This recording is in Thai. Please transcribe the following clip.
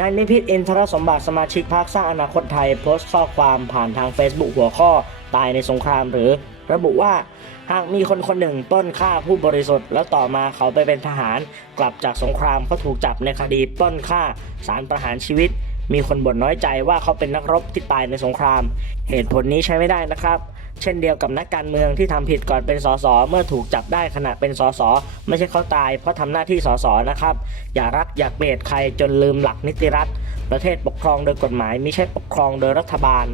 นายนิพิษอินทรสมบัติสมาชิกพรรคสร้างอนาคตไทยโพสต์ข้อความผ่านทาง Facebook หัวข้อตายในสงครามหรือ ระบุว่าหากมีคนคนหนึ่งป้นฆ่าผู้บริสุทธิ์ แล้วต่อมาเขาไปเป็นทหาร กลับจากสงครามเขาถูกจับในคดีป้นฆ่าสารประหารชีวิต มีคนบ่นน้อยใจว่าเขาเป็นนักรบที่ตายในสงคราม เหตุผลนี้ใช้ไม่ได้นะครับ เช่นเดียวกับนักการเมืองที่ทำผิดก่อนเป็นสสเมื่อถูกจับได้ขณะเป็นสสไม่ใช่เขาตายเพราะทำหน้าที่สสนะครับ อย่ารักอย่าเกลียดใครจนลืมหลักนิติรัฐ ประเทศปกครองโดยกฎหมายไม่ใช่ปกครองโดยรัฐบาล